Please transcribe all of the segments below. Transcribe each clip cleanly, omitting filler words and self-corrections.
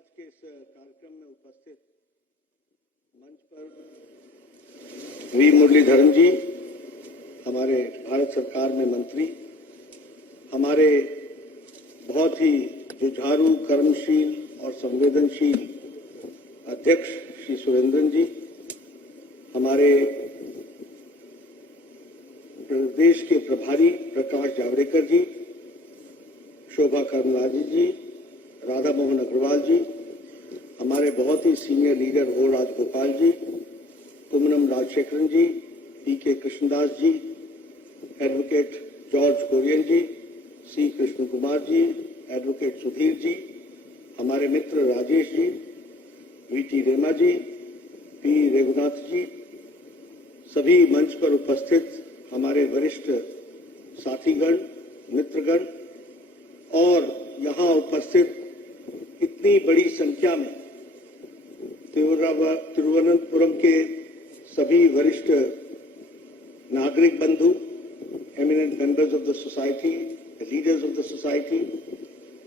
आज के इस कार्यक्रम में उपस्थित मंच पर वी मुरलीधरन जी, हमारे भारत सरकार में मंत्री, हमारे बहुत ही जुझारू, कर्मशील और संवेदनशील अध्यक्ष श्री सुरेंद्रन जी, हमारे प्रदेश के प्रभारी प्रकाश जावड़ेकर जी, शोभा करमलाजी जी, राधा मोहन अग्रवाल जी, हमारे बहुत ही सीनियर लीडर ओ राजगोपाल जी, कुमनम राजशेखरन जी, पी.के. कृष्णदास जी, एडवोकेट जॉर्ज कोरियन जी, सी कृष्ण कुमार जी, एडवोकेट सुधीर जी, हमारे मित्र राजेश जी, वी.टी. रेमा जी, पी. रघुनाथ जी, सभी मंच पर उपस्थित हमारे वरिष्ठ साथीगण, मित्रगण और यहाँ उपस्थित इतनी बड़ी संख्या में तिरुवनंतपुरम के सभी वरिष्ठ नागरिक बंधु, eminent members of the society, leaders of the society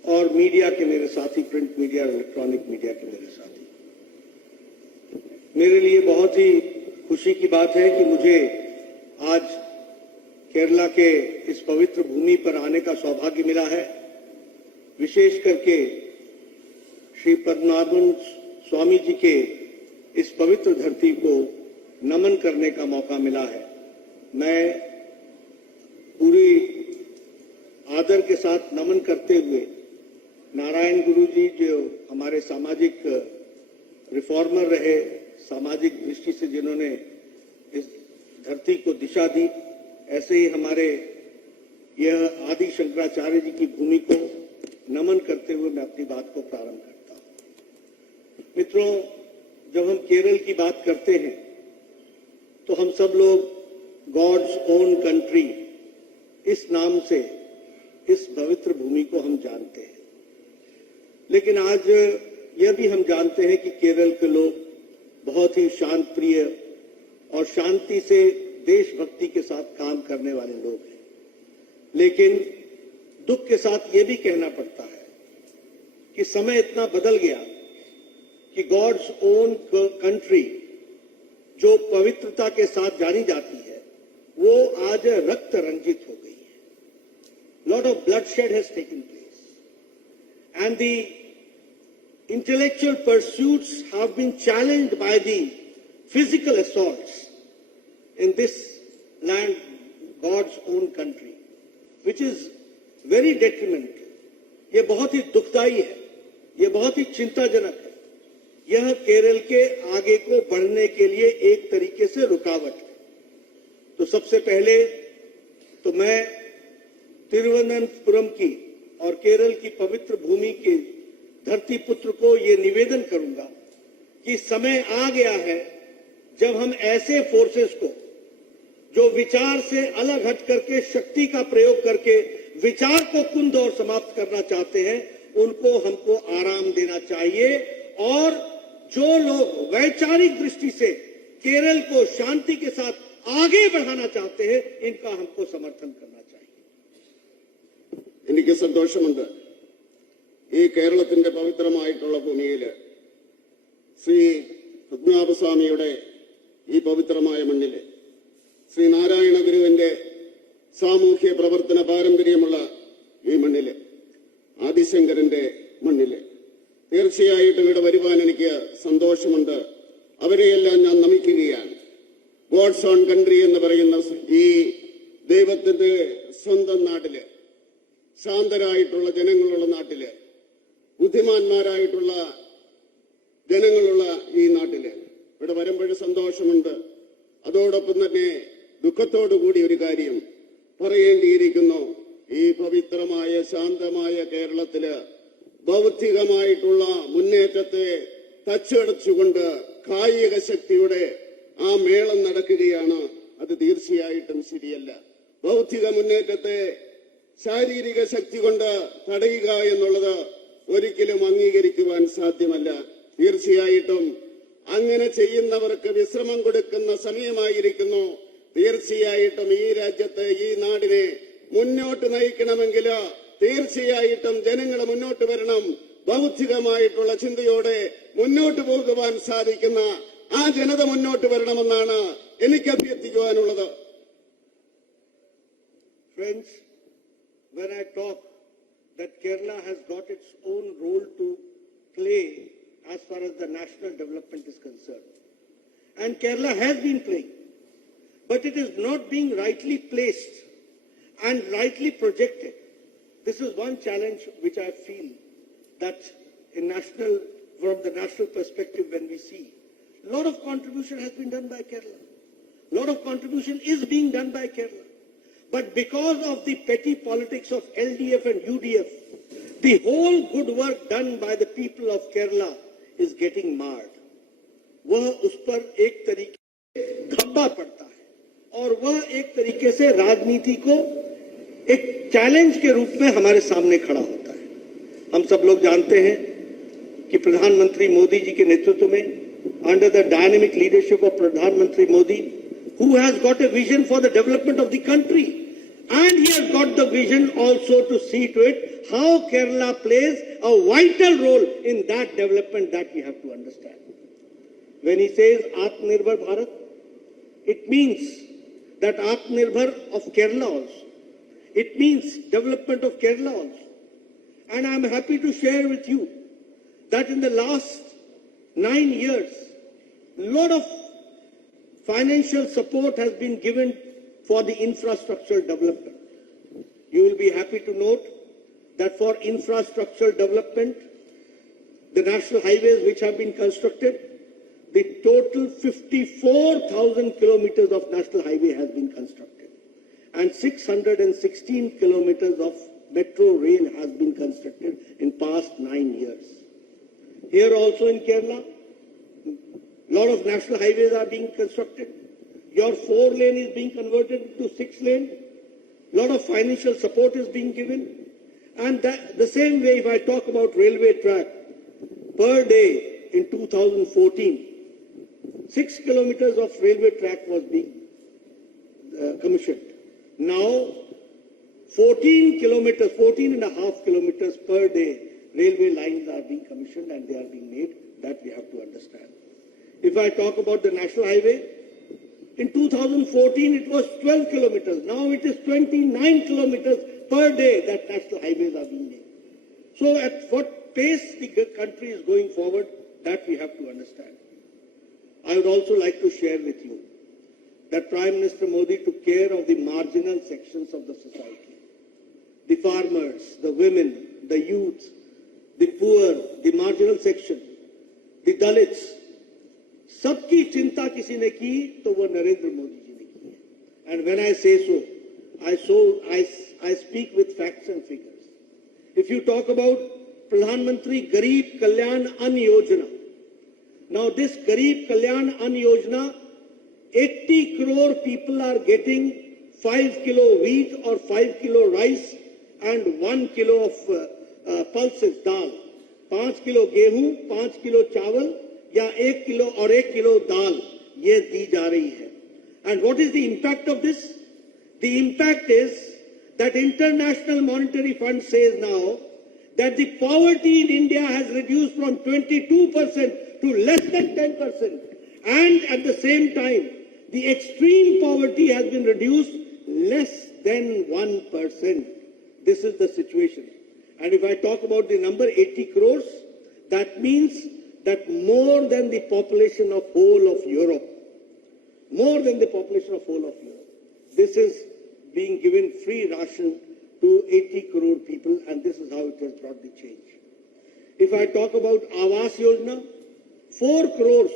और मीडिया के मेरे साथी, प्रिंट मीडिया और इलेक्ट्रॉनिक मीडिया के मेरे साथी, मेरे लिए बहुत ही खुशी की बात है कि मुझे आज केरला के इस पवित्र भूमि पर आने का सौभाग्य मिला है। विशेष करके श्री पद्मनाभन स्वामी जी के इस पवित्र धरती को नमन करने का मौका मिला है। मैं पूरी आदर के साथ नमन करते हुए नारायण गुरु जी, जो हमारे सामाजिक रिफॉर्मर रहे, सामाजिक दृष्टि से जिन्होंने इस धरती को दिशा दी, ऐसे ही हमारे यह आदि शंकराचार्य जी की भूमि को नमन करते हुए मैं अपनी बात को प्रारंभ करता हूं। मित्रों, जब हम केरल की बात करते हैं तो हम सब लोग गॉड्स ओन कंट्री इस नाम से इस पवित्र भूमि को हम जानते हैं, लेकिन आज यह भी हम जानते हैं कि केरल के लोग बहुत ही शांत प्रिय और शांति से देशभक्ति के साथ काम करने वाले लोग हैं। लेकिन दुख के साथ ये भी कहना पड़ता है कि समय इतना बदल गया कि गॉड्स ओन कंट्री जो पवित्रता के साथ जानी जाती है, वो आज रक्त रंजित हो गई है। Lot of bloodshed has taken place and the intellectual pursuits have been challenged by the physical assaults in this land, God's own country, which is very detrimental. ये बहुत ही दुखदाई है, ये बहुत ही चिंताजनक है। यह केरल के आगे को बढ़ने के लिए एक तरीके से रुकावट है। तो सबसे पहले तो मैं तिरुवनंतपुरम की और केरल की पवित्र भूमि के धरती पुत्र को ये निवेदन करूंगा कि समय आ गया है जब हम ऐसे फोर्सेस को जो विचार से अलग हट करके शक्ति का प्रयोग करके विचार को कुंद और समाप्त करना चाहते हैं, उनको हमको आराम देना चाहिए। और जो लोग वैचारिक दृष्टि से केरल को शांति के साथ आगे बढ़ाना चाहते हैं, इनका हमको समर्थन करना चाहिए। എനിക്ക് സന്തോഷമുണ്ട്, ഈ കേരളത്തിന്റെ പവിത്രമായിട്ടുള്ള ഭൂമിയിൽ ശ്രീ പത്മനാഭസ്വാമിയുടെ ഈ പവിത്രമായ മണ്ണിൽ ശ്രീ നാരായണ ഗുരുവിന്റെ സാമൂഹ്യ പ്രവർത്തന പാരമ്പര്യമുള്ള ഈ മണ്ണിൽ ആദിശങ്കരന്റെ മണ്ണിൽ തീർച്ചയായിട്ടും ഇവിടെ വരുവാൻ എനിക്ക് സന്തോഷമുണ്ട്. അവരെയെല്ലാം ഞാൻ നമിക്കുകയാണ്. ഗോഡ്സ് ഓൺ കൺട്രി എന്ന് പറയുന്ന ഈ ദൈവത്തിന്റെ സ്വന്തം നാട്ടില്, ശാന്തരായിട്ടുള്ള ജനങ്ങളുള്ള നാട്ടില്, ബുദ്ധിമാന്മാരായിട്ടുള്ള ജനങ്ങളുള്ള ഈ നാട്ടില് ഇവിടെ വരുമ്പോൾ സന്തോഷമുണ്ട്. അതോടൊപ്പം തന്നെ ദുഃഖത്തോടുകൂടി ഒരു കാര്യം പറയേണ്ടിയിരിക്കുന്നു. ഈ പവിത്രമായ ശാന്തമായ കേരളത്തില് ബൗദ്ധികമായിട്ടുള്ള മുന്നേറ്റത്തെ തച്ചടച്ചുകൊണ്ട് കായിക ശക്തിയുടെ ആ മേളം നടക്കുകയാണ്. അത് തീർച്ചയായിട്ടും ശരിയല്ല. ബൗദ്ധിക മുന്നേറ്റത്തെ ശാരീരിക ശക്തി കൊണ്ട് തടയുക എന്നുള്ളത് ഒരിക്കലും അംഗീകരിക്കുവാൻ സാധ്യമല്ല. തീർച്ചയായിട്ടും അങ്ങനെ ചെയ്യുന്നവർക്ക് വിശ്രമം കൊടുക്കുന്ന സമയമായിരിക്കുന്നു. തീർച്ചയായിട്ടും ഈ രാജ്യത്തെ, ഈ നാടിനെ മുന്നോട്ട് നയിക്കണമെങ്കിൽ തീർച്ചയായിട്ടും ജനങ്ങൾ മുന്നോട്ട് വരണം. ബൗദ്ധികമായിട്ടുള്ള ചിന്തയോടെ മുന്നോട്ട് പോകുവാൻ സാധിക്കുന്ന ആ ജനത മുന്നോട്ട് വരണമെന്നാണ് എനിക്ക് അഭ്യർത്ഥിക്കുവാനുള്ളത്. Friends, when I talk that Kerala has got its own role to play as far as the national development is concerned, and Kerala has been playing, but it is not being rightly placed and rightly projected. This is one challenge which I feel that from the national perspective, when we see a lot of contribution has been done by Kerala, a lot of contribution is being done by Kerala, but because of the petty politics of LDF and UDF, the whole good work done by the people of Kerala is getting marred. वह उस पर एक तरीके से धब्बा पड़ता है और वह एक तरीके से राजनीति को एक चैलेंज के रूप में हमारे सामने खड़ा होता है. हम सब लोग जानते हैं कि प्रधानमंत्री मोदी जी के नेतृत्व में, under the dynamic leadership of प्रधानमंत्री Modi, who has got a vision for the development of the country, and he has got the vision also to see to it how Kerala plays a vital role in that development that we have to understand. When he says Atmanirbhar Bharat, it means that Atmanirbhar of Kerala also. It means development of Kerala also. And I am happy to share with you that in the last 9 years, a lot of financial support has been given for the infrastructural development. You will be happy to note that for infrastructural development, the national highways which have been constructed, the total 54,000 kilometers of national highway has been constructed, and 616 kilometers of metro rail has been constructed in past 9 years. Here also in Kerala, a lot of national highways are being constructed. Your 4-lane is being converted to 6-lane. A lot of financial support is being given. And the same way, if I talk about railway track, per day in 2014, 6 kilometers of railway track was being commissioned. Now, 14 and a half kilometers per day, railway lines are being commissioned and they are being made. That we have to understand. If I talk about the national highway, in 2014 it was 12 kilometers. Now it is 29 kilometers per day that national highways are being made. So at what pace the country is going forward, that we have to understand. I would also like to share with you that Prime Minister Modi took care of the marginal sections of the society. The farmers, the women, the youth, the poor, the marginal section, the Dalits. सबकी चिंता किसी ने की तो वो नरेंद्र मोदी जी ने की है. And when I say so, I speak with facts and figures. If you talk about Pradhan Mantri Garib Kalyan Ann Yojana, now this Garib Kalyan Ann Yojana, 80 crore people are getting 5 kilo wheat or 5 kilo rice and 1 kilo of pulses, dal. 5 kilo गेहूं, 5 kilo चावल या 1 किलो और 1 किलो दाल ये दी जा रही है. And what is the impact of this? The impact is that International Monetary Fund says now that the poverty in India has reduced from 22% to less than 10%. And at the same time, the extreme poverty has been reduced less than 1%. This is the situation. And if I talk about the number 80 crores, that means that more than the population of whole of Europe, this is being given free ration to 80 crore people, and this is how it has brought the change. If I talk about Awas Yojana, 4 crores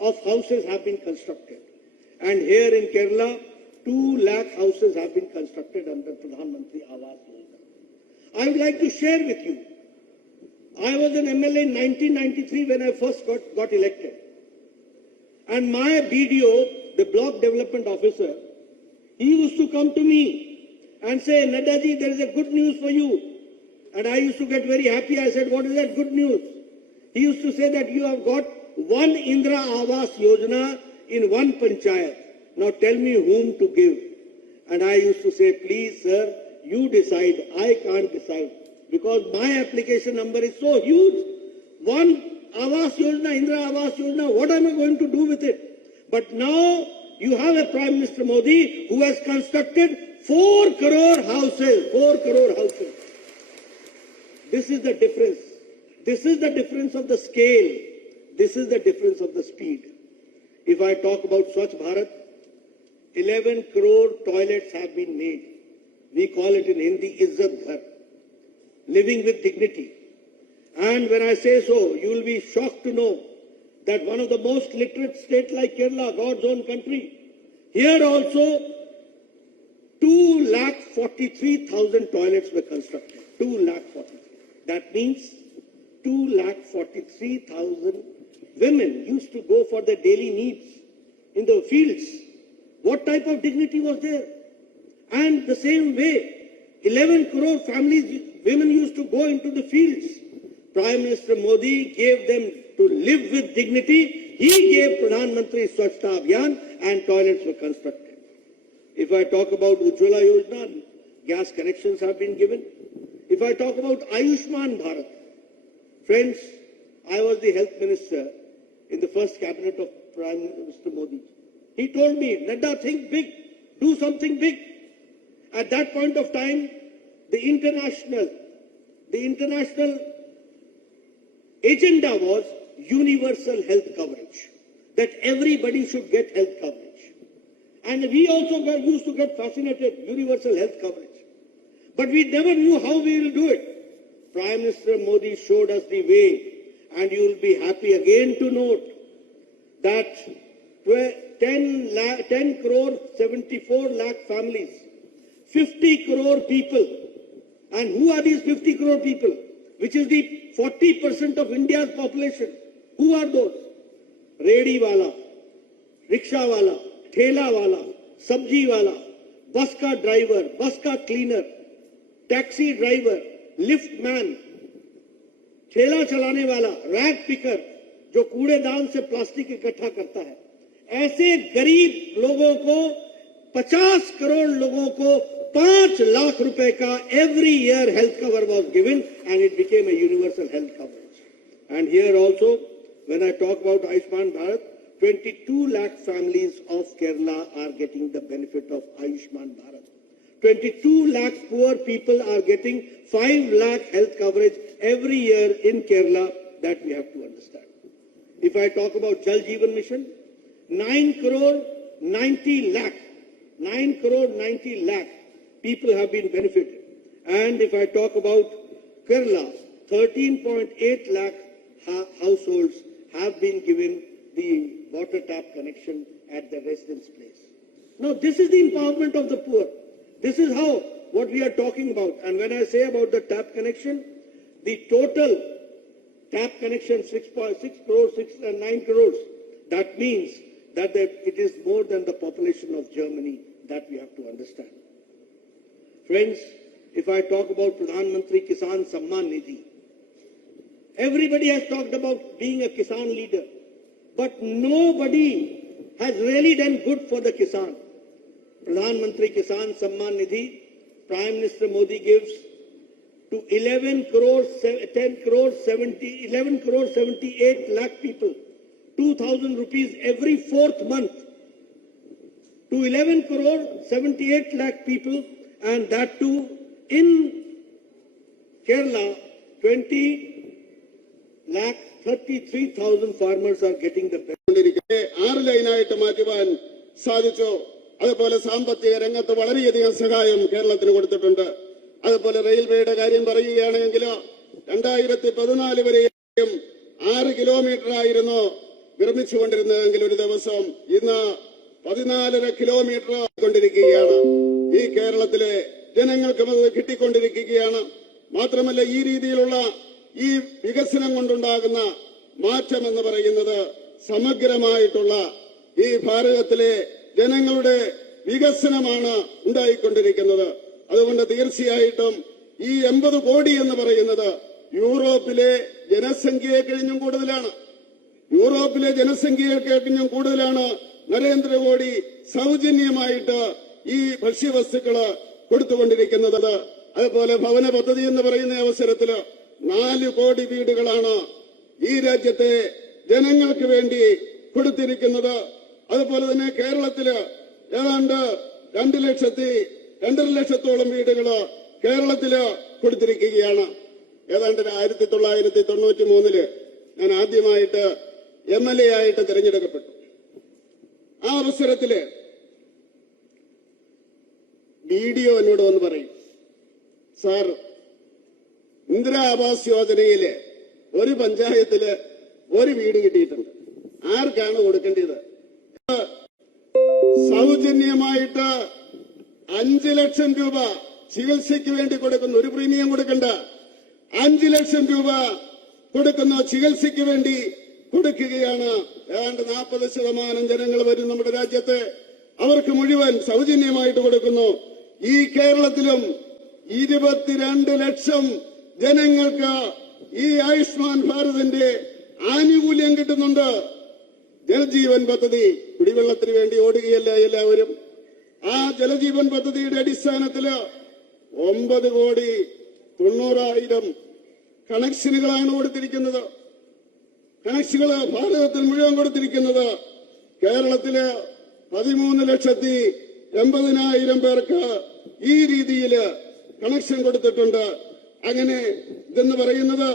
of houses have been constructed. And here in Kerala, 2 lakh houses have been constructed under Pradhan Mantri Awas Yojana. I would like to share with you, I was an MLA in 1993 when I first got elected. And my BDO, the block development officer, he used to come to me and say, Nadda ji, there is a good news for you. And I used to get very happy. I said, what is that good news? He used to say that you have got 1 Indra Awas Yojana in 1 panchayat. Now tell me whom to give. And I used to say, please sir, you decide. I can't decide. because my application number is so huge. One Awas Yojana, Indra Awas Yojana, what am I going to do with it? But now you have a Prime Minister Modi who has constructed 4 crore houses. 4 crore houses. This is the difference. This is the difference of the scale. This is the difference of the speed. If I talk about Swachh Bharat, 11 crore toilets have been made. We call it in Hindi, Izzat Ghar. Living with dignity. And when I say so, you will be shocked to know that one of the most literate states like Kerala, God's own country, here also 2,43,000 toilets were constructed. 2,43,000. That means 2,43,000 women used to go for their daily needs in the fields. What type of dignity was there? And the same way, 11 crore families, women used to go into the fields. Prime Minister Modi gave them to live with dignity. He gave Pradhan Mantri Swachhta Abhiyan and toilets were constructed. If I talk about Ujjwala Yojana, gas connections have been given. If I talk about Ayushman Bharat, friends, I was the health minister in the first cabinet of Prime Minister Modi. He told me, Nadda, think big, do something big. At that point of time, the international agenda was universal health coverage, that everybody should get health coverage. And we also used to get fascinated, universal health coverage. But we never knew how we will do it. Prime Minister Modi showed us the way, and you will be happy again to note that 10 crore 74 lakh families, 50 crore people. And who are these 50 crore people? Which is the 40% of India's population. Who are those? Redi wala, rickshaw wala, thela wala, sabji wala, bus ka driver, bus ka cleaner, taxi driver, lift man, ठेला चलाने वाला, rag picker जो कूड़ेदान से प्लास्टिक इकट्ठा करता है, ऐसे गरीब लोगों को 50 करोड़ लोगों को 5 लाख रुपए का every year health cover was given and it became a universal health coverage. And here also, when I talk about Ayushman Bharat, 22 lakh families of Kerala are getting the benefit of Ayushman Bharat. 22 lakh poor people are getting 5 lakh health coverage every year in Kerala. That we have to understand. If I talk about Jal Jeevan Mission, 9 crore 90 lakh people have been benefited. And if I talk about Kerala, 13.8 lakh households have been given the water tap connection at the residence place. Now, this is the empowerment of the poor. This is how, what we are talking about. And when I say about the tap connection, the total tap connection 6 crores, 9 crores. That means that it is more than the population of Germany. That we have to understand. Friends, if I talk about Pradhan Mantri Kisan Samman Nidhi, everybody has talked about being a Kisan leader, but nobody has really done good for the Kisan. Pradhan Mantri Kisan Samman Nidhi, Prime Minister Modi gives to 11 crore 78 lakh people, 2,000 rupees every 4th month, to 11 crore 78 lakh people, and that too in Kerala, 20 lakh 33,000 farmers are getting the benefit. 6 ലൈനായിട്ട് മാറ്റുവാൻ സാധിച്ചു. അതുപോലെ സാമ്പത്തിക രംഗത്ത് വളരെയധികം സഹായം കേരളത്തിന് കൊടുത്തിട്ടുണ്ട്. അതുപോലെ റെയിൽവേയുടെ കാര്യം പറയുകയാണെങ്കിൽ 2014 വരെയും 6 കിലോമീറ്റർ ആയിരുന്നു നിർമ്മിച്ചുകൊണ്ടിരുന്നതെങ്കിൽ ഒരു ദിവസം ഇന്ന് 14.5 കിലോമീറ്റർ കൊണ്ടിരിക്കുകയാണ്. ഈ കേരളത്തിലെ ജനങ്ങൾക്ക് അത് കിട്ടിക്കൊണ്ടിരിക്കുകയാണ്. മാത്രമല്ല, ഈ രീതിയിലുള്ള ഈ വികസനം കൊണ്ടുണ്ടാകുന്ന മാറ്റം എന്ന് പറയുന്നത് സമഗ്രമായിട്ടുള്ള ഈ ഭാരതത്തിലെ ജനങ്ങളുടെ വികസനമാണ് ഉണ്ടായിക്കൊണ്ടിരിക്കുന്നത്. അതുകൊണ്ട് തീർച്ചയായിട്ടും ഈ 80 കോടി എന്ന് പറയുന്നത് യൂറോപ്പിലെ ജനസംഖ്യയെ കഴിഞ്ഞും കൂടുതലാണ്. യൂറോപ്പിലെ ജനസംഖ്യയെ കഴിഞ്ഞും കൂടുതലാണ് നരേന്ദ്രമോദി സൗജന്യമായിട്ട് ഈ ഭക്ഷ്യവസ്തുക്കള് കൊടുത്തുകൊണ്ടിരിക്കുന്നത്. അതുപോലെ ഭവന പദ്ധതി എന്ന് പറയുന്ന അവസരത്തിൽ 4 കോടി വീടുകളാണ് ഈ രാജ്യത്തെ ജനങ്ങൾക്ക് വേണ്ടി കൊടുത്തിരിക്കുന്നത്. അതുപോലെ തന്നെ കേരളത്തില് ഏതാണ്ട് 2 ലക്ഷത്തോളം വീടുകൾ കേരളത്തില് കൊടുത്തിരിക്കുകയാണ്. ഏതാണ്ട് 1993 ഞാൻ ആദ്യമായിട്ട് MLA ആയിട്ട് തിരഞ്ഞെടുക്കപ്പെട്ടു. ആ അവസരത്തില് BDO എന്നോട് വന്ന് പറയും, സാർ, ഇന്ദിരാ ആവാസ് യോജനയില് ഒരു പഞ്ചായത്തില് ഒരു വീട് കിട്ടിയിട്ടുണ്ട്. ആർക്കാണ് കൊടുക്കേണ്ടത്? സൗജന്യമായിട്ട് 5 ലക്ഷം രൂപ ചികിത്സയ്ക്ക് വേണ്ടി കൊടുക്കുന്നു. ഒരു പ്രീമിയം കൊടുക്കണ്ട. 5 ലക്ഷം രൂപ കൊടുക്കുന്ന ചികിത്സയ്ക്ക് വേണ്ടി കൊടുക്കുകയാണ്. ഏതാണ്ട് 40% ജനങ്ങൾ വരും നമ്മുടെ രാജ്യത്ത്. അവർക്ക് മുഴുവൻ സൗജന്യമായിട്ട് കൊടുക്കുന്നു. ഈ കേരളത്തിലും 22 ലക്ഷം ജനങ്ങൾക്ക് ഈ ആയുഷ്മാൻ ഭാരതിന്റെ ആനുകൂല്യം കിട്ടുന്നുണ്ട്. ജലജീവൻ പദ്ധതി, കുടിവെള്ളത്തിന് വേണ്ടി ഓടുകയല്ല എല്ലാവരും. ആ ജലജീവൻ പദ്ധതിയുടെ അടിസ്ഥാനത്തില് 9,90,00,000 കണക്ഷനുകളാണ് കൊടുത്തിരിക്കുന്നത്. കണക്ഷനുകൾ ഭാരതത്തിൽ മുഴുവൻ കൊടുത്തിരിക്കുന്നത്. കേരളത്തില് 13,80,000 പേർക്ക് ഈ രീതിയിൽ കണക്ഷൻ കൊടുത്തിട്ടുണ്ട്. അങ്ങനെ ഇതെന്ന് പറയുന്നത്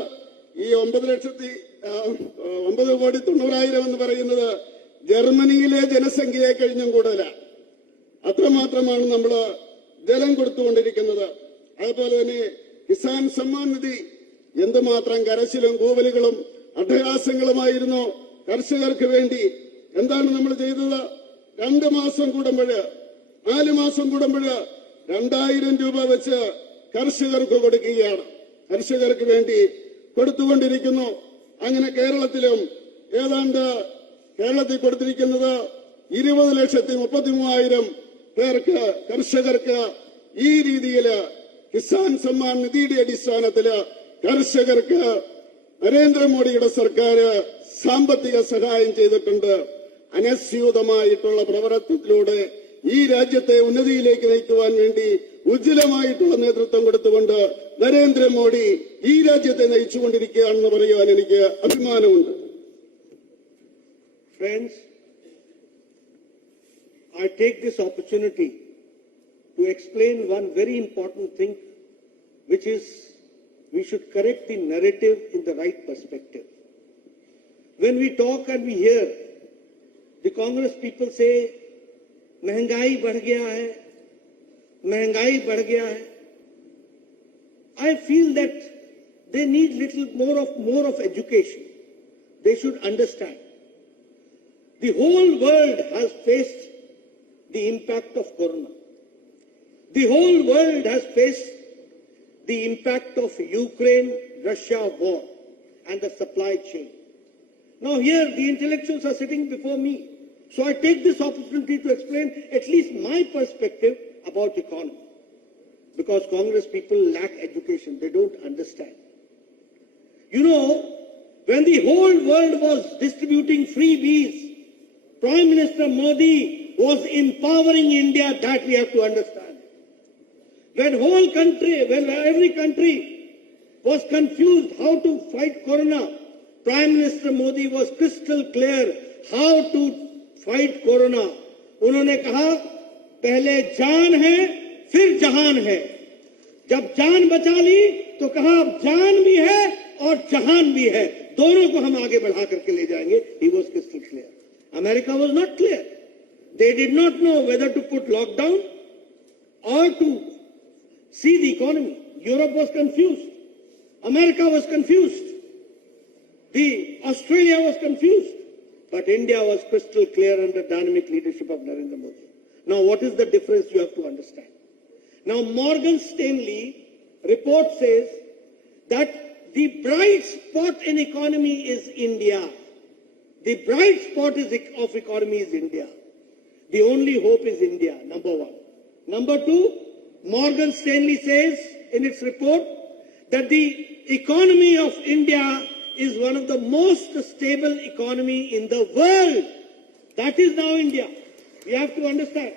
ഈ 9,90,00,000 എന്ന് പറയുന്നത് ജർമ്മനിയിലെ ജനസംഖ്യയെ കഴിഞ്ഞും കൂടുതലാണ്. അത്രമാത്രമാണ് നമ്മൾ ജലം കൊടുത്തുകൊണ്ടിരിക്കുന്നത്. അതുപോലെ തന്നെ കിസാൻ സമ്മാൻ നിധി എന്തുമാത്രം കരച്ചിലും കൂവലുകളും അട്ടഹാസങ്ങളുമായിരുന്നു കർഷകർക്ക് വേണ്ടി. എന്താണ് നമ്മൾ ചെയ്തത്? 2 മാസം കൂടുമ്പോഴ് 4 മാസം കൂടുമ്പോഴ് 2000 രൂപ വെച്ച് കർഷകർക്ക് കൊടുക്കുകയാണ്. കർഷകർക്ക് വേണ്ടി കൊടുത്തുകൊണ്ടിരിക്കുന്നു. അങ്ങനെ കേരളത്തിലും ഏതാണ്ട് കേരളത്തിൽ കൊടുത്തിരിക്കുന്നത് 20,33,000 പേർക്ക്, കർഷകർക്ക് ഈ രീതിയിൽ കിസാൻ സമ്മാൻ നിധിയുടെ അടിസ്ഥാനത്തില് കർഷകർക്ക് നരേന്ദ്രമോദിയുടെ സർക്കാർ സാമ്പത്തിക സഹായം ചെയ്തിട്ടുണ്ട്. അനസ്യൂതമായിട്ടുള്ള പ്രവർത്തനത്തിലൂടെ ഈ രാജ്യത്തെ ഉന്നതിയിലേക്ക് നയിക്കുവാൻ വേണ്ടി ഉജ്ജ്വലമായിട്ടുള്ള നേതൃത്വം കൊടുത്തുകൊണ്ട് നരേന്ദ്രമോദി ഈ രാജ്യത്തെ നയിച്ചുകൊണ്ടിരിക്കുകയാണെന്ന് പറയുവാൻ എനിക്ക് അഭിമാനമുണ്ട്. Friends, I take this opportunity to explain one very important thing, which is we should correct the narrative in the right perspective. When we talk and we hear the Congress people say, महंगाई बढ़ गया है, महंगाई बढ़ गया है, I feel that they need little more of education. They should understand. The whole world has faced the impact of Corona. The whole world has faced the impact of Ukraine-Russia war and the supply chain. Now here the intellectuals are sitting before me. So I take this opportunity to explain at least my perspective about economy. Because Congress people lack education. They don't understand. You know, when the whole world was distributing freebies, Prime Minister Modi was empowering India. That we have to understand. When every country was confused how to fight Corona, Prime Minister Modi was crystal clear how to fight Corona. उन्होंने कहा पहले जान है फिर जहान है. जब जान बचा ली तो कहा अब जान भी है और जहान भी है. दोनों को हम आगे बढ़ा करके ले जाएंगे. He was crystal clear. America was not clear. They did not know whether to put lockdown or to see the economy. Europe was confused. America was confused. Australia was confused. But India was crystal clear under dynamic leadership of Narendra Modi. Now what is the difference you have to understand? Now Morgan Stanley report says that the bright spot in economy is India. The bright spot of economy is India. The only hope is India, number one. Number two, Morgan Stanley says in its report that the economy of India is one of the most stable economy in the world. That is now India. We have to understand.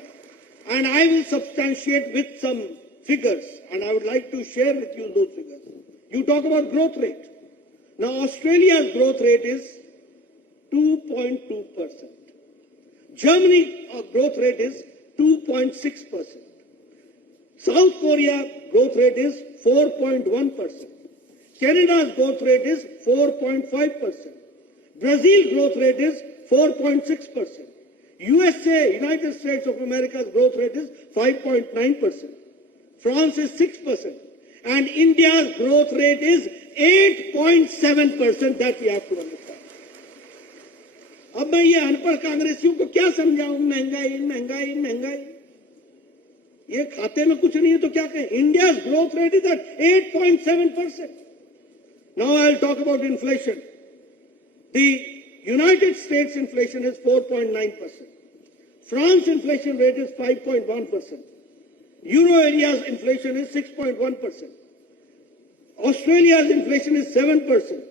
And I will substantiate with some figures, and I would like to share with you those figures. You talk about growth rate. Now, Australia's growth rate is 2.2%. Germany growth rate is 2.6%. South Korea growth rate is 4.1%. Canada's growth rate is 4.5%. Brazil growth rate is 4.6%. USA, United States of America's growth rate is 5.9%. France is 6%. And India's growth rate is 8.7%. That we have to understand. अब मैं ये अनपढ़ कांग्रेसियों को क्या समझाऊं? महंगाई महंगाई महंगाई, ये खाते में कुछ नहीं है तो क्या कहें? India's growth rate is at 8.7%. Now I'll talk about inflation. The United States inflation is 4.9%. France inflation rate is 5.1%. Euro area's inflation is 6.1%. Australia's inflation is 7%.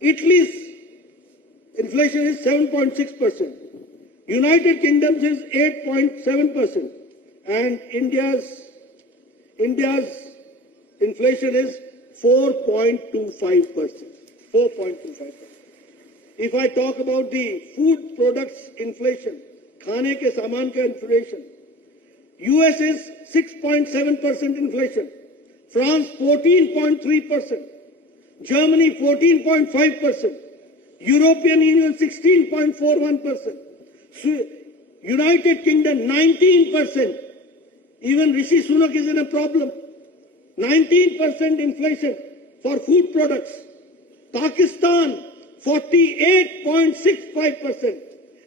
Italy's inflation is 7.6%. United Kingdom's is 8.7%. And India's inflation is 4.25%. 4.25%. If I talk about the food products inflation, खाने के सामान का inflation, US is 6.7% inflation, France 14.3%, Germany 14.5%, European Union 16.41%, United Kingdom 19%. Even Rishi Sunak is in a problem. 19% inflation for food products. Pakistan 48.65%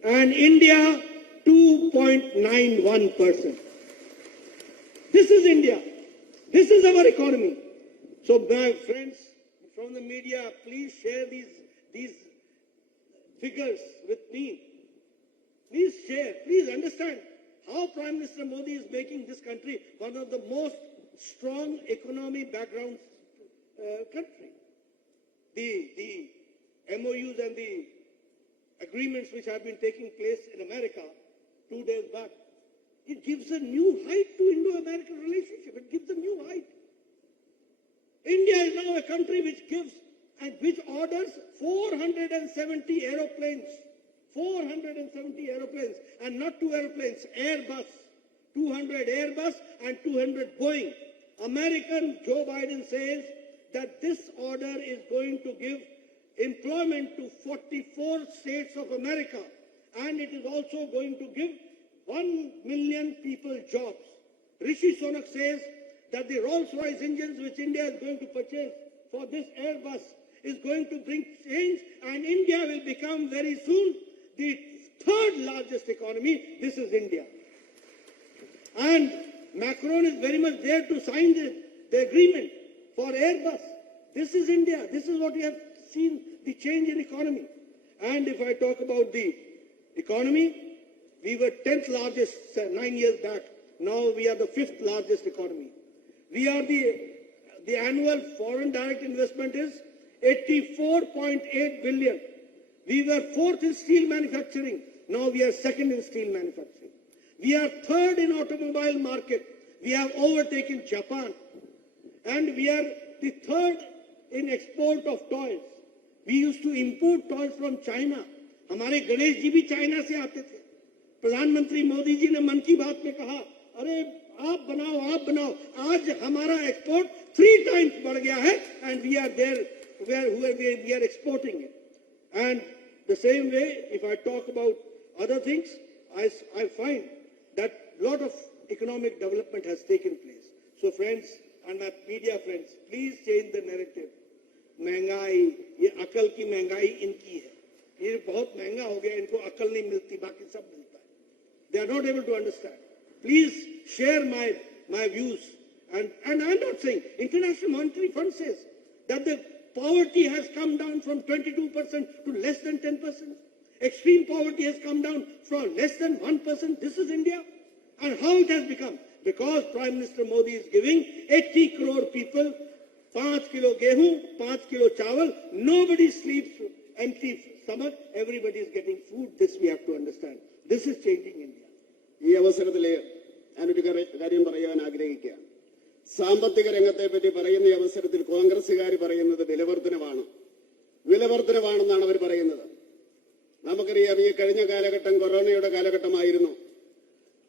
and India 2.91%. This is India. This is our economy. So my friends from the media, please share these figures with me. Please share, please understand how Prime Minister Modi is making this country one of the most strong economy background country. The MOUs and the agreements which have been taking place in America 2 days back, it gives a new height to Indo-American relationship. It gives a new height. India is now a country which gives and which orders 470 aeroplanes. 470 aeroplanes, and not 2 airplanes, Airbus. 200 Airbus and 200 Boeing. American Joe Biden says that this order is going to give employment to 44 states of America, and it is also going to give 1 million people jobs. Rishi Sunak says that the Rolls-Royce engines which India is going to purchase for this Airbus is going to bring change, and India will become very soon the 3rd largest economy. This is India. And Macron is very much there to sign the agreement for Airbus. This is India. This is what we have seen, the change in economy. And if I talk about the economy, we were 10th largest 9 years back. Now we are the 5th largest economy. We are the annual foreign direct investment is 84.8 billion. We were 4th in steel manufacturing. Now we are 2nd in steel manufacturing. We are 3rd in automobile market. We have overtaken Japan. And we are the 3rd in export of toys. We used to import toys from China. हमारे गणेश जी भी चाइना से आते थे. प्रधानमंत्री मोदी जी ने मन की बात में कहा, अरे आप बनाओ. आज हमारा एक्सपोर्ट 3 times बढ़ गया है, and we are there where we are exporting it. And the same way, if I talk about other things, I find that a lot of economic development has taken place. So friends and my media friends, please change the narrative. महंगाई, ये अकल की महंगाई इनकी है. ये बहुत महंगा हो गया, इनको अकल नहीं मिलती, बाकी सब मिलता है. They are not able to understand. Please share my views. And I'm not saying, International Monetary Fund says that the poverty has come down from 22% to less than 10%. Extreme poverty has come down from less than 1%. This is India. And how it has become? Because Prime Minister Modi is giving 80 crore people 5 kilo gehu, 5 kilo chawal. Nobody sleeps empty stomach. Everybody is getting food. This we have to understand. This is changing India. ഈ അവസരത്തിൽ ഞാനൊരു കാര്യം പറയാൻ ആഗ്രഹിക്കുകയാണ്. സാമ്പത്തിക രംഗത്തെ പറ്റി പറയുന്ന ഈ അവസരത്തിൽ കോൺഗ്രസുകാർ പറയുന്നത് വിലവർദ്ധനവാണെന്നാണ് അവർ പറയുന്നത്. നമുക്കറിയാം, ഈ കഴിഞ്ഞ കാലഘട്ടം കൊറോണയുടെ കാലഘട്ടമായിരുന്നു.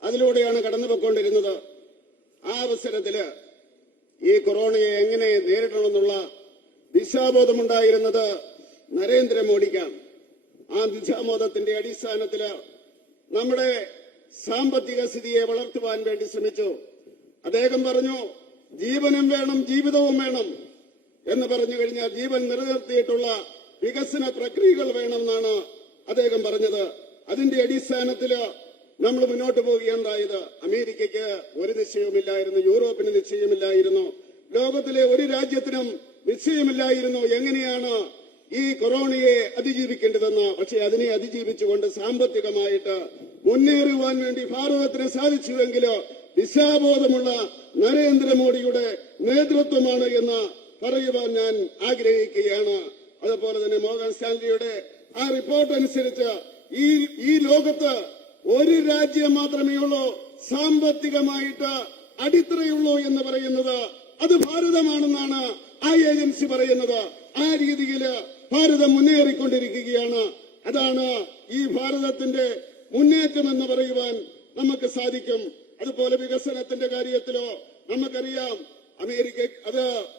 അതിലൂടെയാണ് കടന്നുപോയിക്കൊണ്ടിരുന്നത്. ആ അവസരത്തില് ഈ കൊറോണയെ എങ്ങനെ നേരിടണമെന്നുള്ള ദിശാബോധമുണ്ടായിരുന്നത് നരേന്ദ്രമോദിക്കാണ്. ആ ദിശാബോധത്തിന്റെ അടിസ്ഥാനത്തില് നമ്മുടെ സാമ്പത്തിക സ്ഥിതിയെ വളർത്തുവാൻ വേണ്ടി ശ്രമിച്ചു. അദ്ദേഹം പറഞ്ഞു, ജീവനും വേണം ജീവിതവും വേണം എന്ന് പറഞ്ഞു കഴിഞ്ഞാൽ ജീവൻ നിലനിർത്തിയിട്ടുള്ള വികസന പ്രക്രിയകൾ വേണമെന്നാണ് അദ്ദേഹം പറഞ്ഞത്. അതിന്റെ അടിസ്ഥാനത്തില് നമ്മൾ മുന്നോട്ട് പോവുകയുണ്ടായത്. അമേരിക്കയ്ക്ക് ഒരു നിശ്ചയവുമില്ലായിരുന്നു, യൂറോപ്പിന് നിശ്ചയമില്ലായിരുന്നു, ലോകത്തിലെ ഒരു രാജ്യത്തിനും നിശ്ചയമില്ലായിരുന്നു എങ്ങനെയാണ് ഈ കൊറോണയെ അതിജീവിക്കേണ്ടതെന്ന്. പക്ഷെ അതിനെ അതിജീവിച്ചുകൊണ്ട് സാമ്പത്തികമായിട്ട് മുന്നേറുവാൻ വേണ്ടി ഭാരതത്തിന് സാധിച്ചുവെങ്കിലോ ദിശാബോധമുള്ള നരേന്ദ്രമോദിയുടെ നേതൃത്വമാണ് എന്ന് പറയുവാൻ ഞാൻ ആഗ്രഹിക്കുകയാണ്. അതുപോലെ തന്നെ മോർഗൻ സ്റ്റാൻലിയുടെ ആ റിപ്പോർട്ട് അനുസരിച്ച് ഈ ലോകത്ത് ഒരു രാജ്യം മാത്രമേ ഉള്ളൂ സാമ്പത്തികമായിട്ട് അടിത്തറയുള്ളൂ എന്ന് പറയുന്നത്, അത് ഭാരതമാണെന്നാണ് ആ ഏജൻസി പറയുന്നത്. ആ രീതിയിൽ ഭാരതം മുന്നേറിക്കൊണ്ടിരിക്കുകയാണ്. അതാണ് ഈ ഭാരതത്തിന്റെ മുന്നേറ്റം എന്ന് പറയുവാൻ നമുക്ക് സാധിക്കും. അതുപോലെ വികസനത്തിന്റെ കാര്യത്തിലോ നമുക്കറിയാം,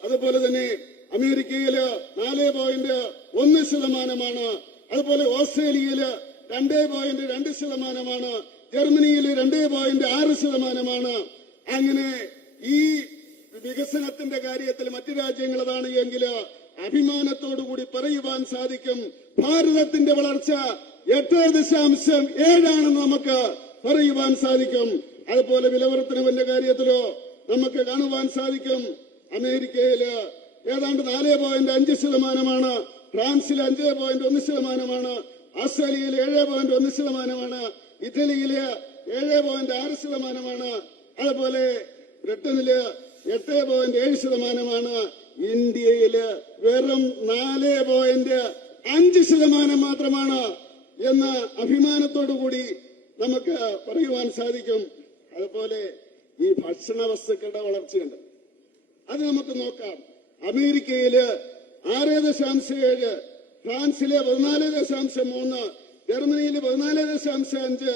അതുപോലെ തന്നെ അമേരിക്കയില് 4.1%, അതുപോലെ ഓസ്ട്രേലിയയില് 2.2%, ജർമ്മനിയില് 2.6%. അങ്ങനെ ഈ വികസനത്തിന്റെ കാര്യത്തിൽ മറ്റു രാജ്യങ്ങൾ അതാണ് എങ്കിൽ അഭിമാനത്തോടുകൂടി പറയുവാൻ സാധിക്കും, ഭാരതത്തിന്റെ വളർച്ച 8.7 നമുക്ക് പറയുവാൻ സാധിക്കും. അതുപോലെ വിലവർദ്ധനവിന്റെ കാര്യത്തിലോ നമുക്ക് കാണുവാൻ സാധിക്കും, അമേരിക്കയില് ഏതാണ്ട് 4.5%, ഫ്രാൻസിൽ 5.1%, ഓസ്ട്രേലിയയിൽ 7.1%, ഇറ്റലിയില് 7.6%, അതുപോലെ ബ്രിട്ടനില് 8.7%, ഇന്ത്യയില് വെറും 4.5% മാത്രമാണ് എന്ന് അഭിമാനത്തോടുകൂടി നമുക്ക് പറയുവാൻ സാധിക്കും. അതുപോലെ ഈ ഭക്ഷണ വസ്തുക്കളുടെ വളർച്ചയുണ്ട്, അത് നമുക്ക് നോക്കാം. അമേരിക്കയില് 6.7, ഫ്രാൻസിലെ 14.3, ജർമ്മനിയില് 14.5,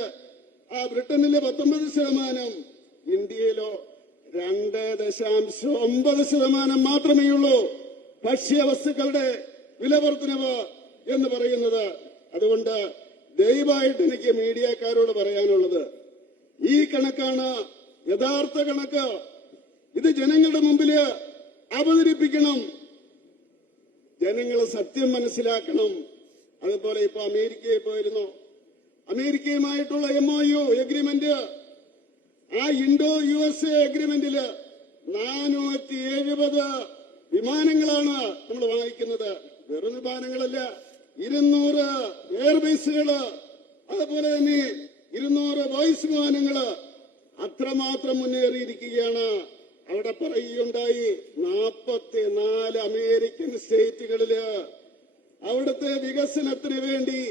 ബ്രിട്ടനിലെ 19%, ഇന്ത്യയിലോ 2.9% മാത്രമേ ഉള്ളൂ ഭക്ഷ്യവസ്തുക്കളുടെ വിലവർദ്ധനവ് എന്ന് പറയുന്നത്. അതുകൊണ്ട് ദയവായിട്ട് എനിക്ക് മീഡിയക്കാരോട് പറയാനുള്ളത്, ഈ കണക്കാണ് യഥാർത്ഥ കണക്ക്. ഇത് ജനങ്ങളുടെ മുമ്പില് അവതരിപ്പിക്കണം, ജനങ്ങൾ സത്യം മനസ്സിലാക്കണം. അതുപോലെ ഇപ്പൊ അമേരിക്കയിൽ പോയിരുന്നു, അമേരിക്കയുമായിട്ടുള്ള MOU എഗ്രിമെന്റ്, ആ ഇൻഡോ USA എഗ്രിമെന്റില് 470 വിമാനങ്ങളാണ് നമ്മൾ വാങ്ങിക്കുന്നത്. വെറും വിമാനങ്ങളല്ല, 200 എയർബേസുകള്, അതുപോലെ തന്നെ 200 വോയിസ് വിമാനങ്ങള്, അത്രമാത്രം മുന്നേറിയിരിക്കുകയാണ്. അവിടെ പറയുകയുണ്ടായി, 44 അമേരിക്കൻ സ്റ്റേറ്റുകളില് അവിടുത്തെ വികസനത്തിന് വേണ്ടി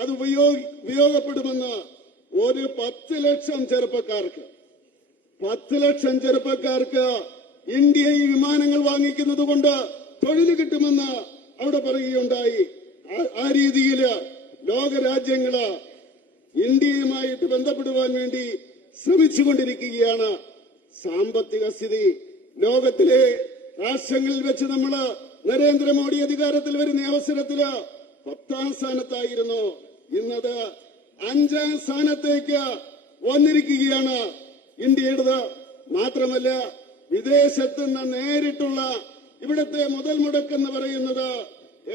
അത് ഉപയോഗപ്പെടുമെന്ന്. ഒരു 10 ലക്ഷം ചെറുപ്പക്കാർക്ക് ഇന്ത്യയിൽ വിമാനങ്ങൾ വാങ്ങിക്കുന്നത് കൊണ്ട് തൊഴിൽ കിട്ടുമെന്ന് അവിടെ പറയുകയുണ്ടായി. ആ രീതിയിൽ ലോകരാജ്യങ്ങള് ഇന്ത്യയുമായിട്ട് ബന്ധപ്പെടുവാൻ വേണ്ടി ശ്രമിച്ചുകൊണ്ടിരിക്കുകയാണ്. സാമ്പത്തിക സ്ഥിതി ലോകത്തിലെ രാഷ്ട്രങ്ങളിൽ വെച്ച് നമ്മള് നരേന്ദ്രമോദി അധികാരത്തിൽ വരുന്ന അവസരത്തില് 10ാം സ്ഥാനത്തായിരുന്നു. ഇന്നത് 5ാം സ്ഥാനത്തേക്ക് വന്നിരിക്കുകയാണ് ഇന്ത്യയുടേത്. മാത്രമല്ല, വിദേശത്ത് നിന്ന് നേരിട്ടുള്ള ഇവിടുത്തെ മുതൽ മുടക്കെന്ന് പറയുന്നത്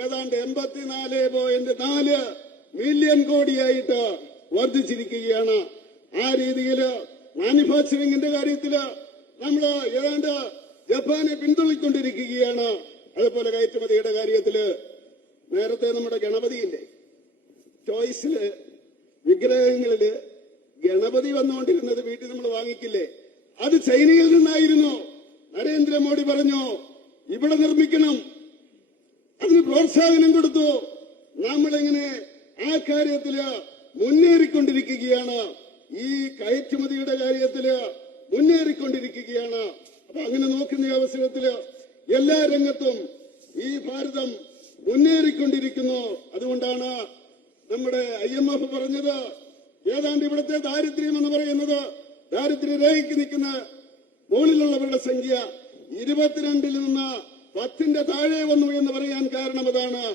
ഏതാണ്ട് 84.4 മില്യൺ കോടിയായിട്ട് വർദ്ധിച്ചിരിക്കുകയാണ്. ആ രീതിയിൽ മാനുഫാക്ചറിംഗിന്റെ കാര്യത്തില് നമ്മൾ ഏതാണ്ട് ജപ്പാനെ പിന്തുണയ്ക്കൊണ്ടിരിക്കുകയാണ്. അതുപോലെ കയറ്റുമതിയുടെ കാര്യത്തില് നേരത്തെ നമ്മുടെ ഗണപതിയില്ലേ, ചോയ്സില് വിഗ്രഹങ്ങളില് ഗണപതി വന്നുകൊണ്ടിരുന്നത് വീട്ടിൽ നമ്മൾ വാങ്ങിക്കില്ലേ, അത് ചൈനയിൽ നിന്നായിരുന്നു. നരേന്ദ്രമോദി പറഞ്ഞു ഇവിടെ നിർമ്മിക്കണം, അതിന് പ്രോത്സാഹനം കൊടുത്തു. നമ്മളിങ്ങനെ ആ കാര്യത്തില് മുന്നേറിക്കൊണ്ടിരിക്കുകയാണ്. ഈ കയറ്റുമതിയുടെ കാര്യത്തില് മുന്നേറിക്കൊണ്ടിരിക്കുകയാണ്. അപ്പൊ അങ്ങനെ നോക്കുന്ന അവസരത്തില് എല്ലാ രംഗത്തും ഈ ഭാരതം മുന്നേറിക്കൊണ്ടിരിക്കുന്നു. അതുകൊണ്ടാണ് നമ്മുടെ IMF പറഞ്ഞത്, ഏതാണ്ട് ഇവിടുത്തെ ദാരിദ്ര്യം എന്ന് പറയുന്നത്, ദാരിദ്ര്യരേഖയ്ക്ക് നിൽക്കുന്ന മുകളിലുള്ളവരുടെ സംഖ്യ 22-ൽ നിന്ന് 10-ന്റെ താഴെ വന്നു എന്ന് പറയാൻ കാരണം അതാണ്.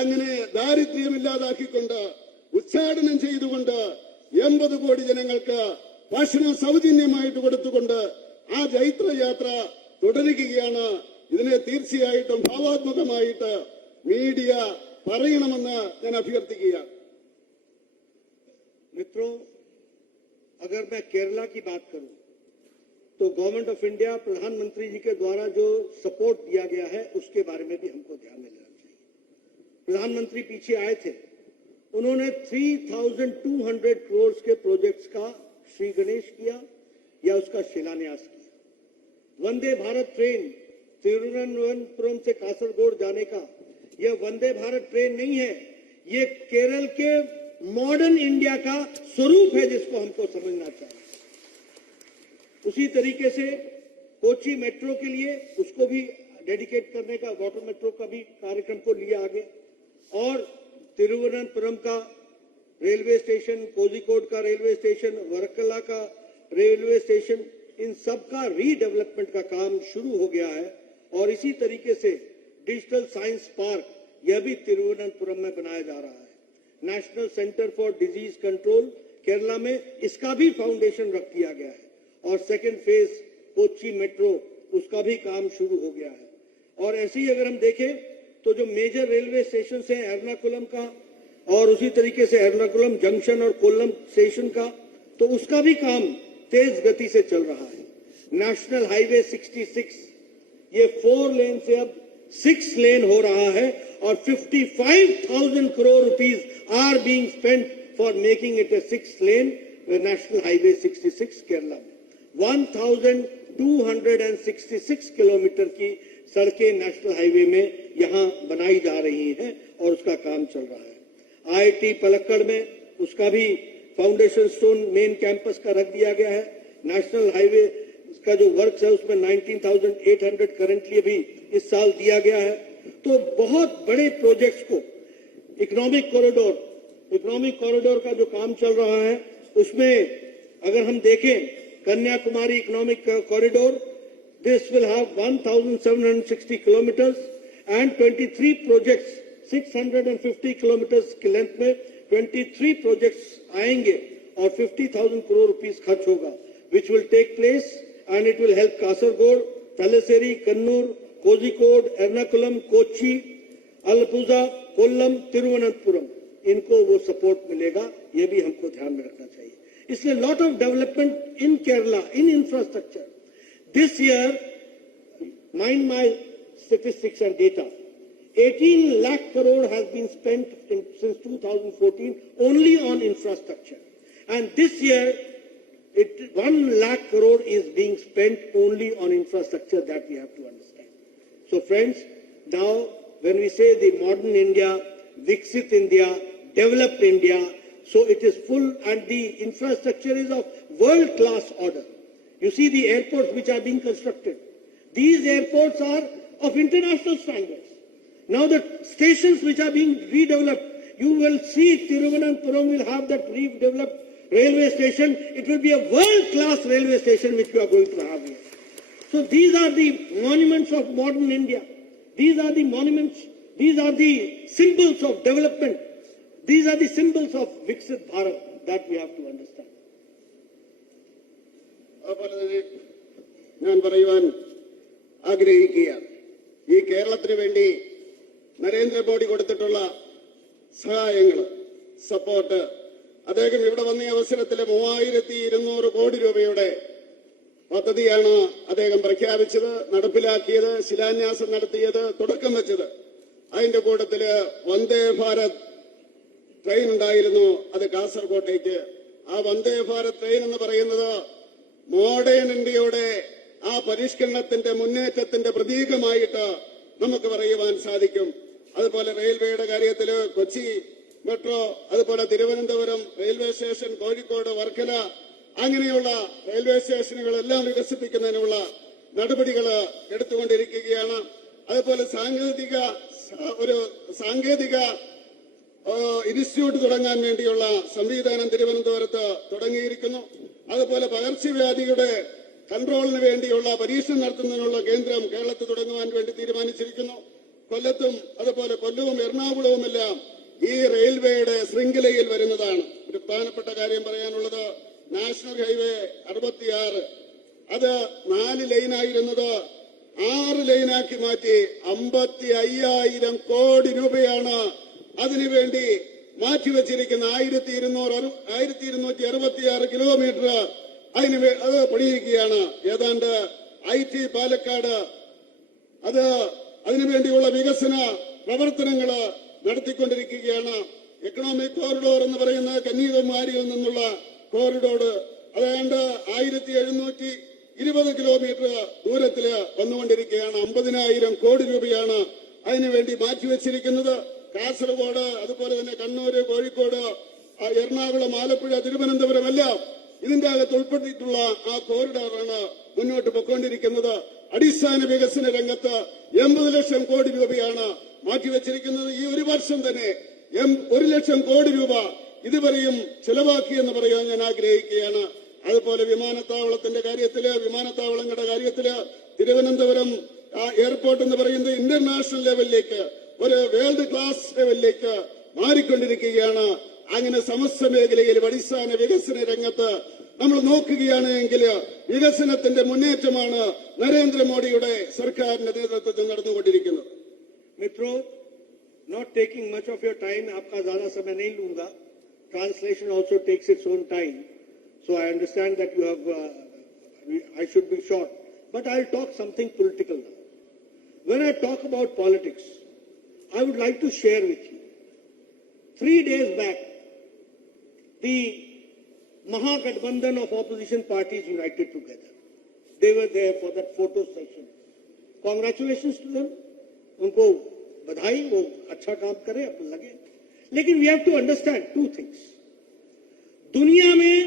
അങ്ങനെ ദാരിദ്ര്യമില്ലാതാക്കിക്കൊണ്ട് ഉച്ചാടനം ചെയ്തുകൊണ്ട് 80 കോടി ജനങ്ങൾക്ക് ഭക്ഷണം സൗജന്യമായിട്ട് കൊടുത്തുകൊണ്ട് ആ ജൈത്രയാത്ര തുടരുകയാണ്. ഇതിനെ തീർച്ചയായിട്ടും ഭാവാത്മകമായിട്ട് മീഡിയ പറയണമെന്ന് ഞാൻ അഭ്യർത്ഥിക്കുകയാണ്. मित्रों, अगर मैं केरला की बात करूं तो गवर्नमेंट ऑफ इंडिया, प्रधानमंत्री जी के द्वारा जो सपोर्ट दिया गया है उसके बारे में भी हमको ध्यान में लेना चाहिए। प्रधानमंत्री पीछे आए थे, उन्होंने 3200 करोड़ के प्रोजेक्ट्स का श्री गणेश किया या उसका शिलान्यास किया। वंदे भारत ट्रेन तिरुवनंतपुरम से कासरगोड जाने का यह वंदे भारत ट्रेन नहीं है, ये केरल के मॉडर्न इंडिया का स्वरूप है जिसको हमको समझना चाहिए। उसी तरीके से कोची मेट्रो के लिए उसको भी डेडिकेट करने का, वाटर मेट्रो का भी कार्यक्रम को लिया आगे, और तिरुवनंतपुरम का रेलवे स्टेशन, कोझिकोड का रेलवे स्टेशन, वर्कला का रेलवे स्टेशन, इन सब का रीडेवलपमेंट का काम शुरू हो गया है। और इसी तरीके से डिजिटल साइंस पार्क यह भी तिरुवनंतपुरम में बनाया जा रहा है। National centre for disease control Kerala में इसका भी फाउंडेशन रख दिया गया है। और सेकेंड फेज कोची मेट्रो उसका भी काम शुरू हो गया है। और ऐसे ही अगर हम देखें तो जो मेजर रेलवे स्टेशन हैं एर्नाकुलम का, और उसी तरीके से एर्नाकुलम जंक्शन और कोल्लम स्टेशन का, तो उसका भी काम तेज गति से चल रहा है। नेशनल हाईवे 66 ये 4 लेन से अब 6 लेन हो रहा है, और 55,000 crore rupees are being spent for making it a 6 lane national highway 66 Kerala में। 1266 किलोमीटर की सड़कें नेशनल हाईवे में यहां बनाई जा रही हैं और उसका काम चल रहा है। IIT पलक्कड़ में उसका भी फाउंडेशन स्टोन मेन कैंपस का रख दिया गया है। नेशनल हाईवे का जो वर्क है उसमें 19,800 करंटली भी इस साल दिया गया है। तो बहुत बड़े प्रोजेक्ट्स को इकोनॉमिक कॉरिडोर का जो काम चल रहा है उसमें अगर हम देखें Kanyakumari economic corridor, this will have 1,760 kilometres and 23 प्रोजेक्ट्स 650 किलोमीटर्स की लेंथ में 23 प्रोजेक्ट्स आएंगे और 50,000 करोड़ रुपीस खर्च होगा, which will take place and it will help Kasaragod, Thalassery, Kannur, Kozhikode, Ernakulam, Kochi, Alappuzha, Kollam, Thiruvananthapuram, इनको वो सपोर्ट मिलेगा। ये भी हमको ध्यान में रखना चाहिए। इसलिए lot of development in Kerala in infrastructure this year, mind my statistics and data, 18 lakh crore has been spent since 2014 only on infrastructure, and this year 1 lakh crore is being spent only on infrastructure. That we have to understand. So friends, now when we say the modern India, Viksit India, developed India, so it is full, and the infrastructure is of world class order. You see the airports which are being constructed, these airports are of international standards. Now the stations which are being redeveloped, you will see Tiruvananthapuram will have that redeveloped railway station. It will be a world class railway station which we are going to have here. So these are the monuments of modern India. These are the monuments, these are the symbols of development. These are the symbols of Viksit Bharat that we have to understand. അതുപോലെ തന്നെ ഞാൻ പറയുവാൻ ആഗ്രഹിക്കുകയാണ്, ഈ കേരളത്തിന് വേണ്ടി നരേന്ദ്രമോദി കൊടുത്തിട്ടുള്ള സഹായങ്ങൾ, സപ്പോർട്ട്, അദ്ദേഹം ഇവിടെ വന്ന അവസരത്തിൽ 3200 കോടി രൂപയുടെ പദ്ധതിയാണ് അദ്ദേഹം പ്രഖ്യാപിച്ചത്, നടപ്പിലാക്കിയത്, ശിലാന്യാസം നടത്തിയത്, തുടക്കം വെച്ചത്. അതിന്റെ കൂട്ടത്തില് വന്ദേ ഭാരത് ട്രെയിൻ ഉണ്ടായിരുന്നു, അത് കാസർകോട്ടേക്ക്. ആ വന്ദേ ഭാരത് ട്രെയിൻ എന്ന് പറയുന്നത് മോഡേൺ ഇന്ത്യയുടെ ആ പരിഷ്കരണത്തിന്റെ മുന്നേറ്റത്തിന്റെ പ്രതീകമായിട്ട് നമുക്ക് പറയുവാൻ സാധിക്കും. അതുപോലെ റെയിൽവേയുടെ കാര്യത്തില് കൊച്ചി മെട്രോ, അതുപോലെ തിരുവനന്തപുരം റെയിൽവേ സ്റ്റേഷൻ, കോഴിക്കോട്, വർക്കല, അങ്ങനെയുള്ള റെയിൽവേ സ്റ്റേഷനുകളെല്ലാം വികസിപ്പിക്കുന്നതിനുള്ള നടപടികൾ എടുത്തുകൊണ്ടിരിക്കുകയാണ്. അതുപോലെ സാങ്കേതിക ഇൻസ്റ്റിറ്റ്യൂട്ട് തുടങ്ങാൻ വേണ്ടിയുള്ള സംവിധാനം തിരുവനന്തപുരത്ത് തുടങ്ങിയിരിക്കുന്നു. അതുപോലെ പകർച്ചവ്യാധിയുടെ കൺട്രോളിന് വേണ്ടിയുള്ള പരീക്ഷണം നടത്തുന്നതിനുള്ള കേന്ദ്രം കേരളത്തിൽ തുടങ്ങുവാൻ വേണ്ടി തീരുമാനിച്ചിരിക്കുന്നു. കൊല്ലത്തും അതുപോലെ കൊല്ലവും എറണാകുളവുമെല്ലാം ഈ റെയിൽവേയുടെ ശൃംഖലയിൽ വരുന്നതാണ്. ഒരു പ്രധാനപ്പെട്ട കാര്യം പറയാനുള്ളത്, നാഷണൽ ഹൈവേ 66 അത് 4 ലൈനായിരുന്നത് 6 ലൈനാക്കി മാറ്റി 55,000 കോടി രൂപയാണ് അതിനുവേണ്ടി മാറ്റിവെച്ചിരിക്കുന്ന. 1266 കിലോമീറ്റർ അത് പണിയുകയാണ്. ഏതാണ്ട് IT പാലക്കാട് അതിനുവേണ്ടിയുള്ള വികസന പ്രവർത്തനങ്ങൾ നടത്തിക്കൊണ്ടിരിക്കുകയാണ്. എക്കണോമിക് കോറിഡോർ എന്ന് പറയുന്ന കന്യാകുമാരിയിൽ നിന്നുള്ള കോറിഡോർ അതാണ്ട് 1720 കിലോമീറ്റർ ദൂരത്തിൽ വന്നുകൊണ്ടിരിക്കുകയാണ്. 50,000 കോടി രൂപയാണ് അതിനുവേണ്ടി മാറ്റിവെച്ചിരിക്കുന്നത്. കാസർഗോഡ്, അതുപോലെ തന്നെ കണ്ണൂര്, കോഴിക്കോട്, എറണാകുളം, ആലപ്പുഴ, തിരുവനന്തപുരം എല്ലാം ഇതിന്റെ അകത്ത് ഉൾപ്പെടുത്തിയിട്ടുള്ള ആ കോറിഡോറാണ് മുന്നോട്ട് പൊയ്ക്കൊണ്ടിരിക്കുന്നത്. അടിസ്ഥാന വികസന രംഗത്ത് 80 ലക്ഷം കോടി രൂപയാണ് മാറ്റിവെച്ചിരിക്കുന്നത്. ഈ ഒരു വർഷം തന്നെ 1 ലക്ഷം കോടി രൂപ ഇതുവരെയും ചെലവാക്കിയെന്ന് പറയാൻ ഞാൻ ആഗ്രഹിക്കുകയാണ്. അതുപോലെ വിമാനത്താവളങ്ങളുടെ കാര്യത്തില് തിരുവനന്തപുരം എയർപോർട്ട് എന്ന് പറയുന്നത് ഇന്റർനാഷണൽ ലെവലിലേക്ക്, ഒരു വേൾഡ് ക്ലാസ് ലെവലിലേക്ക് മാറിക്കൊണ്ടിരിക്കുകയാണ്. അങ്ങനെ സമസ്ത മേഖലയിലും അടിസ്ഥാന വികസന രംഗത്ത് നമ്മൾ നോക്കുകയാണ് എങ്കിൽ വികസനത്തിന്റെ മുന്നേറ്റമാണ് നരേന്ദ്രമോദിയുടെ സർക്കാരിന്റെ നേതൃത്വത്തിൽ നടന്നുകൊണ്ടിരിക്കുന്നത്. मित्रों, not taking much of your time, आपका ज्यादा समय नहीं लूंगा. Translation also takes its own time, so I understand that you have. I should be short, but I'll talk something political now. When I talk about politics, I would like to share with you. 3 days back, the Mahagathbandhan of opposition parties united together. They were there for that photo session. Congratulations to them. उनको बधाई, वो अच्छा काम करे, अपन लगे. लेकिन we have to understand 2 things. दुनिया में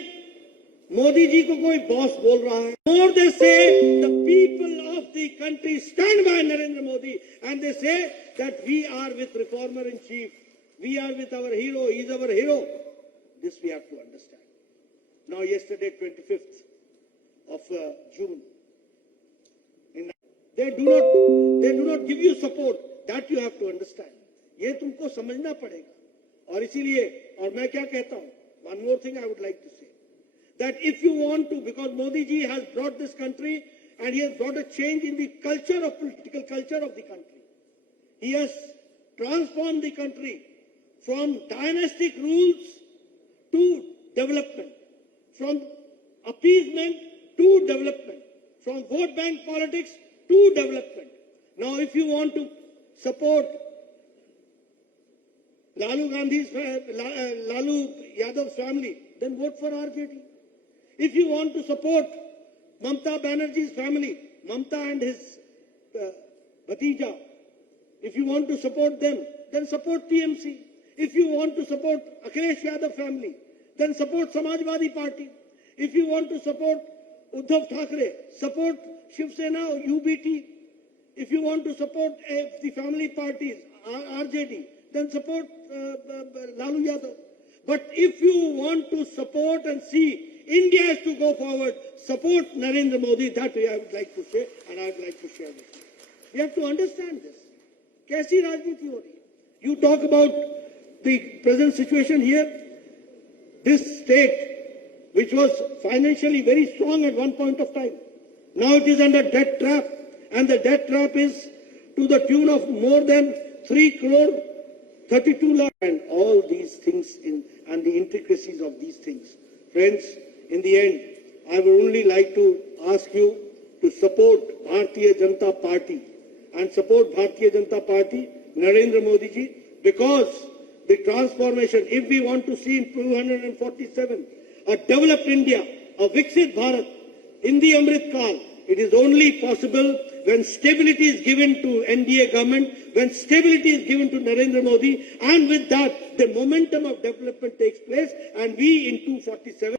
मोदी जी को कोई बॉस बोल रहा है. More they say the people of the country stand by Narendra Modi and they say that we are with reformer in chief. We are with our hero. He is our hero. This we have to understand. Now yesterday 25th of June. They do not give you support. That you have to understand. ये तुमको समझना पड़ेगा. और इसीलिए, और मैं क्या कहता हूं, one more thing I would like to say, that if you want to, because Modi ji has brought this country and he has brought a change in the culture of political culture of the country. He has transformed the country from dynastic rules to development, from appeasement to development, from vote bank politics to development. Now, if you want to support Lalu Yadav's family, then vote for RJD. If you want to support Mamta Banerjee's family, Mamta and his Bhatija, if you want to support them, then support TMC. If you want to support Akhilesh Yadav family, then support Samajwadi Party. If you want to support Uddhav Thackeray, support Shiv Sena or UBT. If you want to support the family parties, RJD, then support Lalu Yadav. But if you want to support and see India has to go forward, support Narendra Modi. That way I would like to say, and I would like to share with you. You have to understand this. कैसी राजनीति हो रही है? You talk about the present situation here. This state, which was financially very strong at one point of time, now it is under debt trap, and the debt trap is to the tune of more than 3 crore 32 lakh, and all these things and the intricacies of these things. Friends, in the end, I would only like to ask you to support Bharatiya Janata Party and support Bharatiya Janata Party, Narendra Modi ji, because the transformation, if we want to see in 247 a developed India, a Viksit Bharat, in the Amrit Kal, it is only possible when stability is given to NDA government, when stability is given to Narendra Modi, and with that, the momentum of development takes place, and we in 247